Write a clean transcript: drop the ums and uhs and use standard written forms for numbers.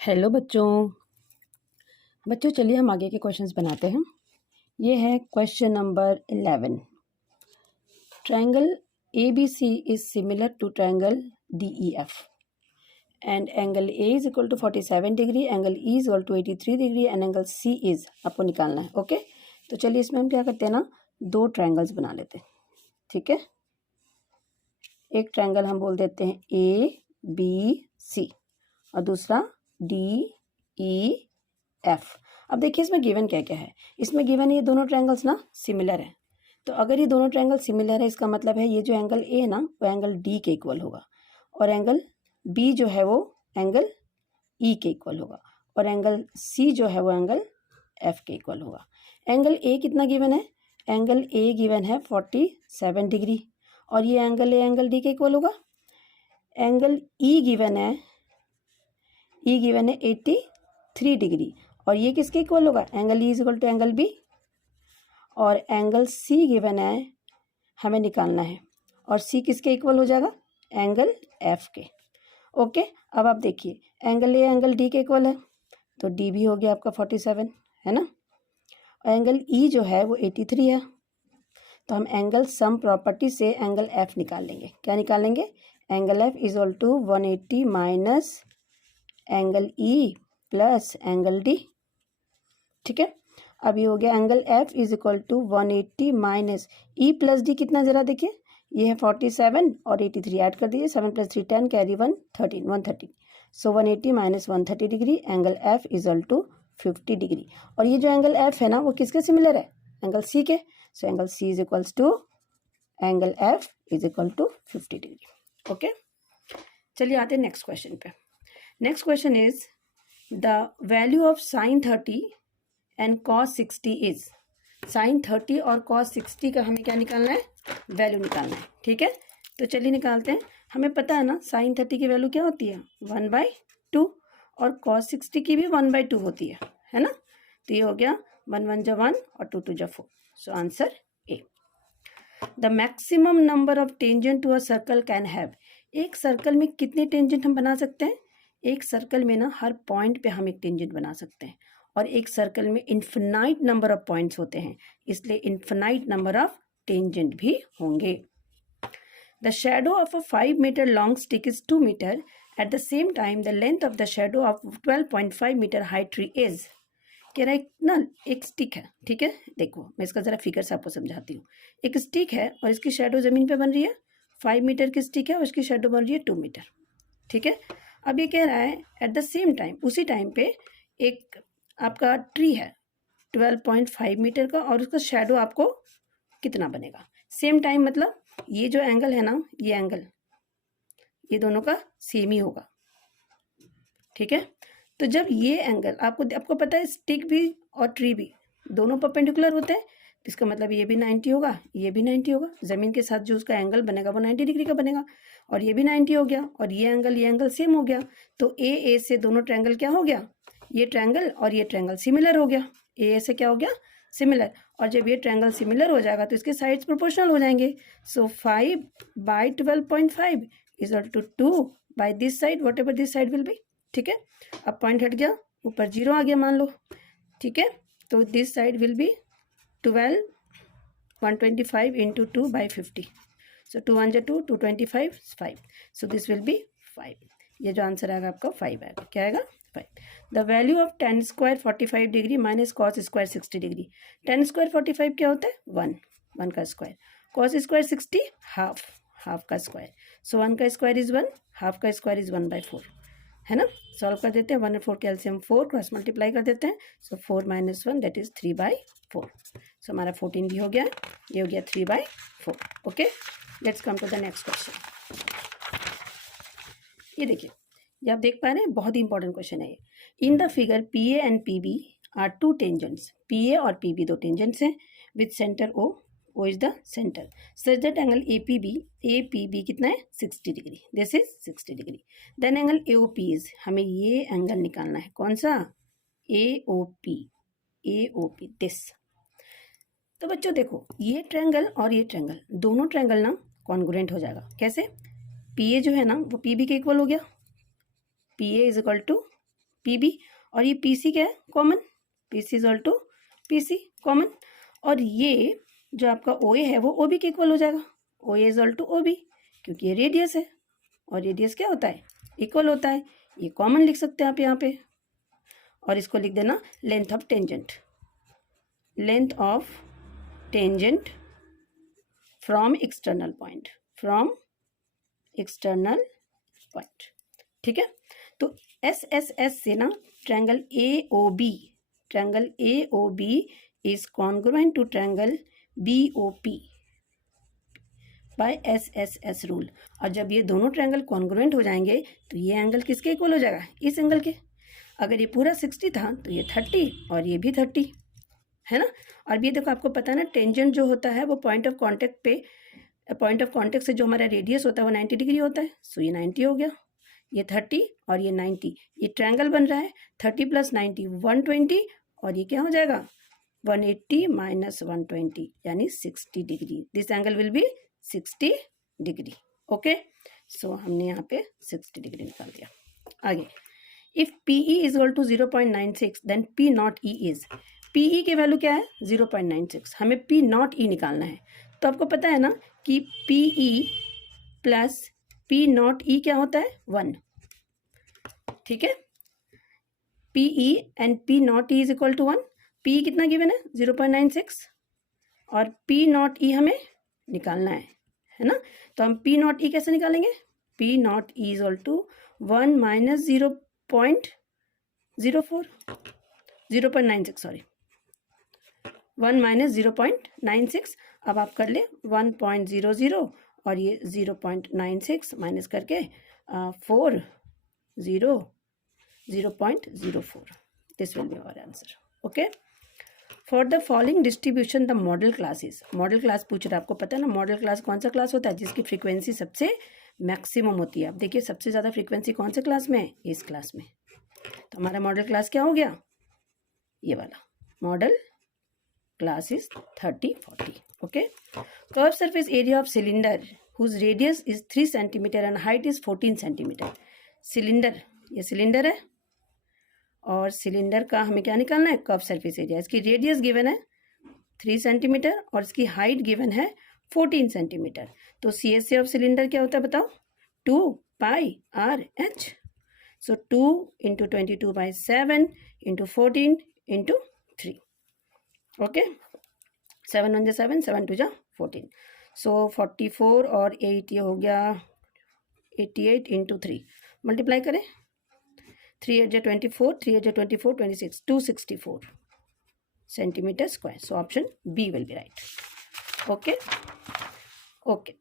Hello बच्चों चलिए हम आगे के क्वेश्चंस बनाते हैं। ये है question number 11। Triangle ABC is similar to triangle DEF and angle A is equal to 47 degree, angle E is equal to 83 degree and angle C is, आपको निकालना है। ओके, तो चलिए इसमें हम क्या करते हैं ना, दो ट्रायंगल्स बना लेते हैं। ठीक है, एक ट्रायंगल हम बोल देते हैं ABC और दूसरा DEF। अब देखिए इसमें गिवन क्या क्या है। इसमें गिवन ये दोनों ट्रायंगल्स ना सिमिलर है, तो अगर ये दोनों ट्रायंगल सिमिलर है इसका मतलब है ये जो एंगल ए है ना वो एंगल डी के इक्वल होगा, और एंगल बी जो है वो एंगल ई के इक्वल होगा, और एंगल सी जो है वो एंगल एफ के इक्वल होगा। एंगल ए कितना गिवन है? एंगल ए गिवन है 47 डिग्री, और ये एंगल ए एंगल डी के इक्वल होगा। एंगल ई गिवन है 83 डिग्री, और ये किसके इक्वल होगा? Angle E is equal to angle B. और एंगल सी गिवन है, हमें निकालना है, और सी किसके इक्वल हो जाएगा? एंगल एफ के। ओके, अब आप देखिए एंगल ए एंगल डी के इक्वल है, तो डी भी हो गया आपका 47, है ना। और एंगल ई जो है वो 83 है, तो हम एंगल सम प्रॉपर्टी से एंगल एफ निकाल लेंगे। क्या निकालेंगे? Angle F is equal to 180 minus angle E plus angle D. ठीक है, अब ये हो गया angle F is equal to 180 minus E plus D कितना, जरा देखिए, ये है 47 और 83 ऐड कर दीजिए, 7 + 3 10 carry 1 13 130। So 180 minus 130 degree, angle F is equal to 50 degree. और ये जो एंगल एफ है ना वो किसके सिमिलर है? एंगल सी के। So angle C is equals to angle F is equal to 50 degree. Okay, चलिए आते हैं नेक्स्ट क्वेश्चन पे। Next question is the value of sine 30 and cos 60 इज। साइन 30 और कॉस 60 का हमें क्या निकालना है? वैल्यू निकालना है। ठीक है, तो चलिए निकालते हैं। हमें पता है ना साइन 30 की वैल्यू क्या होती है? 1/2, और कॉस 60 की भी 1/2 होती है ना। तो ये हो गया 1 1 जा 1 और 2 2 जा 4। So answer A. The maximum number of tangent to a circle can have. एक सर्कल में कितने टेंजेंट हम बना सकते हैं? एक सर्कल में ना हर पॉइंट पे हम एक टेंजेंट बना सकते हैं, और एक सर्कल में इन्फिनाइट नंबर ऑफ पॉइंट्स होते हैं, इसलिए इन्फिनाइट नंबर ऑफ टेंजेंट भी होंगे। The shadow of a 5 metre long stick is 2 metre, at the same time the length of the shadow of 12.5 metre high tree is. कह रहा है ना, एक स्टिक है। ठीक है, देखो मैं इसका जरा फिगर से आपको समझाती हूँ। एक स्टिक है और इसकी शेडो जमीन पे बन रही है, 5 मीटर की स्टिक है और इसकी शेडो बन रही है 2 मीटर। ठीक है, अब ये कह रहा है एट द सेम टाइम, उसी टाइम पे एक आपका ट्री है 12.5 मीटर का, और उसका शेडो आपको कितना बनेगा? सेम टाइम मतलब ये जो एंगल है ना, ये एंगल ये दोनों का सेम ही होगा। ठीक है, तो जब ये एंगल आपको पता है स्टिक भी और ट्री भी दोनों परपेंडिकुलर होते हैं, तो इसका मतलब ये भी 90 होगा, ये भी 90 होगा। ज़मीन के साथ जो उसका एंगल बनेगा वो 90 डिग्री का बनेगा, और ये भी 90 हो गया, और ये एंगल सेम हो गया। तो ए से दोनों ट्रायंगल क्या हो गया? ये ट्रायंगल और ये ट्रायंगल सिमिलर हो गया। ए से क्या हो गया? सिमिलर। और जब ये ट्रायंगल सिमिलर हो जाएगा तो इसके साइड्स प्रोपोर्शनल हो जाएंगे। So 5/12.5 is equal to 2 by this side, whatever this side will be. ठीक है, अब पॉइंट हट गया, ऊपर 0 आ गया मान लो। ठीक है, तो this side will B 12 125 into 2/50। सो 2 1 जा 2, 225 5। So this will B 5। ये जो आंसर आएगा आपका 5 आएगा। क्या आएगा? 5। The value of tan square 45 degree minus cos square 60 degree. tan square 45 क्या होता है? 1 का स्क्वायर। कॉस स्क्वायर 60 हाफ का स्क्वायर। सो 1 का स्क्वायर इज 1, हाफ का स्क्वायर इज 1/4, है ना। सॉल्व कर देते हैं, 1 और 4 कैल्शियम 4, क्रॉस मल्टीप्लाई कर देते हैं। सो 4 - 1 दैट इज 3/4। सो हमारा 14 भी हो गया, ये हो गया 3/4। Okay, let's come to the next question. ये देखिए, ये आप देख पा रहे हैं, बहुत ही इंपॉर्टेंट क्वेश्चन है ये। In the figure P A and P B are 2 tangents. P A और पी बी 2 टेंजेंट्स हैं with centre O is the centre, such that angle A P B कितना है? 60 degree. This is 60 degree. Then angle A O P is, हमें ये angle निकालना है। कौन सा? A O P this. तो बच्चों देखो, ये ट्रायंगल और ये ट्रायंगल, दोनों ट्रायंगल ना कॉन्ग्रुएंट हो जाएगा। कैसे? पी ए जो है ना वो पी बी के इक्वल हो गया। P A is equal to P B, और ये पी सी क्या है, common, P C is equal to P C common, और ये जो आपका ओ ए है वो ओ बी के इक्वल हो जाएगा, O A is equal to O B, क्योंकि ये रेडियस है और रेडियस क्या होता है, इक्वल होता है, ये कॉमन लिख सकते हैं आप यहाँ पे, और इसको लिख देना length of tangent, length of tangent from external point, from external point, ठीक है। तो एस एस एस से ना triangle A O B, triangle A O B is congruent to triangle B O P by S S S rule, और जब ये दोनों triangle congruent हो जाएंगे तो ये एंगल किसके इक्वल हो जाएगा, इस एंगल के। अगर ये पूरा 60 था तो ये 30 और ये भी 30 है ना। और ये देखो आपको पता है ना, टेंजेंट जो होता है वो पॉइंट ऑफ कांटेक्ट पे, पॉइंट ऑफ कांटेक्ट से जो हमारा रेडियस होता है वो 90 डिग्री होता है, सो ये 90 हो गया, ये 30 और ये 90, ये ट्रायंगल बन रहा है 30 + 90 120, और ये क्या हो जाएगा 180 - 120 यानी 60 degree, this angle will be 60 degree. Okay, so हमने यहाँ पे 60 डिग्री निकाल दिया। आगे, if PE is equal to 0.96 then P not E is, PE की वैल्यू क्या है 0.96, हमें P नॉट E निकालना है। तो आपको पता है ना कि PE plus P not E क्या होता है 1, ठीक है। PE and P not E is equal to 1, PE कितना गिवन है 0.96 और P नॉट E हमें निकालना है ना। तो हम P नॉट E कैसे निकालेंगे, P not E is equal to 1 - 0.04 0.96 sorry 1 - 0.96, अब आप कर ले 1.00 और ये 0.96 माइनस करके 4 0 0.04, this will be our answer. Okay, for the following distribution the modal classes, modal class पूछ रहा है, आपको पता है ना मॉडल क्लास कौन सा क्लास होता है जिसकी फ्रीक्वेंसी सबसे मैक्सिमम होती है। अब देखिए सबसे ज़्यादा फ्रीक्वेंसी कौन से क्लास में है, इस क्लास में। तो हमारा मॉडल क्लास क्या हो गया, ये वाला modal class is 30 40। Okay, curve surface area of cylinder whose radius is 3 centimetre and height is 14 centimetre. Cylinder, ये सिलेंडर है और सिलेंडर का हमें क्या निकालना है, कर्व सरफेस एरिया। इसकी रेडियस गिवन है 3 सेंटीमीटर और इसकी हाइट गिवन है 14 सेंटीमीटर। तो CSA ऑफ सिलेंडर क्या होता है बताओ, 2πRH। सो 2 × 22/7 × 14 × 3। ओके, 7 1 7 7 2 14, सो 44 और 8 ये हो गया 88 × 3, मल्टीप्लाई करें 3 8 24 3 8 24 26 264 centimetre square. So option B will be right. Okay okay,